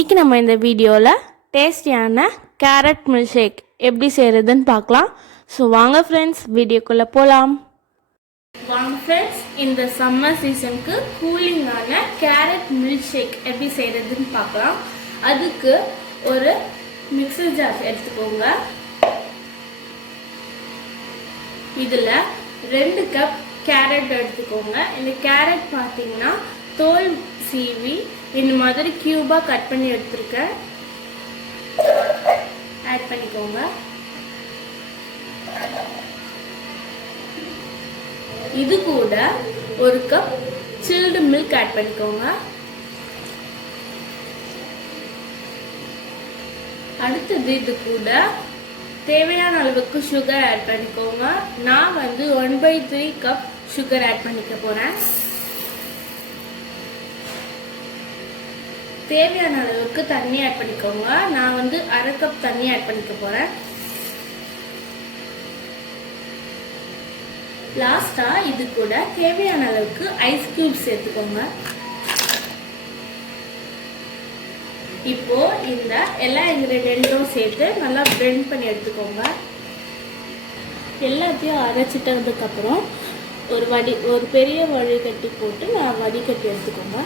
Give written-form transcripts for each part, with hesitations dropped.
இன்றைக்கி நம்ம இந்த வீடியோவில் டேஸ்டியான கேரட் மில்க் ஷேக் எப்படி செய்கிறதுன்னு பார்க்கலாம். ஸோ வாங்க ஃப்ரெண்ட்ஸ், வீடியோக்குள்ளே போகலாம். வாங்க ஃப்ரெண்ட்ஸ், இந்த சம்மர் சீசனுக்கு கூலிங்கான கேரட் மில்க் ஷேக் எப்படி செய்கிறதுன்னு பார்க்கலாம். அதுக்கு ஒரு மிக்சர் ஜார் எடுத்துக்கோங்க. இதில் 2 கப் கேரட் எடுத்துக்கோங்க. இந்த கேரட் பார்த்தீங்கன்னா தோல் சீவி இந்த மாதிரி கியூபாக கட் பண்ணி எடுத்துருக்கேன். ஆட் பண்ணிக்கோங்க. இது கூட 1 கப் சில்டு மில்க் ஆட் பண்ணிக்கோங்க. அடுத்தது இது கூட தேவையான அளவுக்கு சுகர் ஆட் பண்ணிக்கோங்க. நான் 1/3 கப் சுகர் ஆட் பண்ணிக்க போகிறேன். தேவையான அளவுக்கு தண்ணி ஆட் பண்ணிக்கோங்க. நான் 1/2 கப் தண்ணி ஆட் பண்ணிக்க போகிறேன். லாஸ்ட்டாக இது கூட தேவையான அளவுக்கு ஐஸ் கியூப்ஸ் சேர்த்துக்கோங்க. இப்போ இந்த எல்லா இன்கிரீடியன்ட்டும் சேர்த்து நல்லா பிளெண்ட் பண்ணி எடுத்துக்கோங்க. எல்லாத்தையும் அரைச்சிட்டதுக்கப்புறம் ஒரு பெரிய வடிகட்டி போட்டு நான் வடிகட்டி எடுத்துக்கோங்க.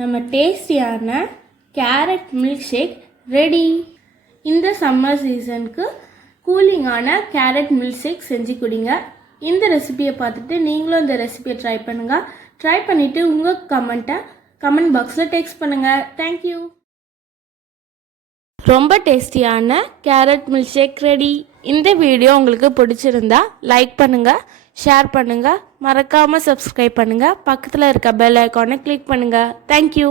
நம்ம டேஸ்டியான கேரட் மில்க் ஷேக் ரெடி. இந்த சம்மர் சீசனுக்கு கூலிங்கான கேரட் மில்க் ஷேக் செஞ்சு குடிங்க. இந்த ரெசிபியை பார்த்துட்டு நீங்களும் இந்த ரெசிபியை ட்ரை பண்ணுங்கள். ட்ரை பண்ணிவிட்டு உங்கள் கமெண்ட் பாக்ஸில் டெக்ஸ்ட் பண்ணுங்கள். தேங்க்யூ. ரொம்ப டேஸ்டியான கேரட் மில்க் ஷேக் ரெடி. இந்த வீடியோ உங்களுக்கு பிடிச்சிருந்தா லைக் பண்ணுங்கள், ஷேர் பண்ணுங்கள், மறக்காமல் சப்ஸ்கிரைப் பண்ணுங்கள், பக்கத்தில் இருக்க பெல் ஐக்கானை கிளிக் பண்ணுங்கள். தேங்க்யூ.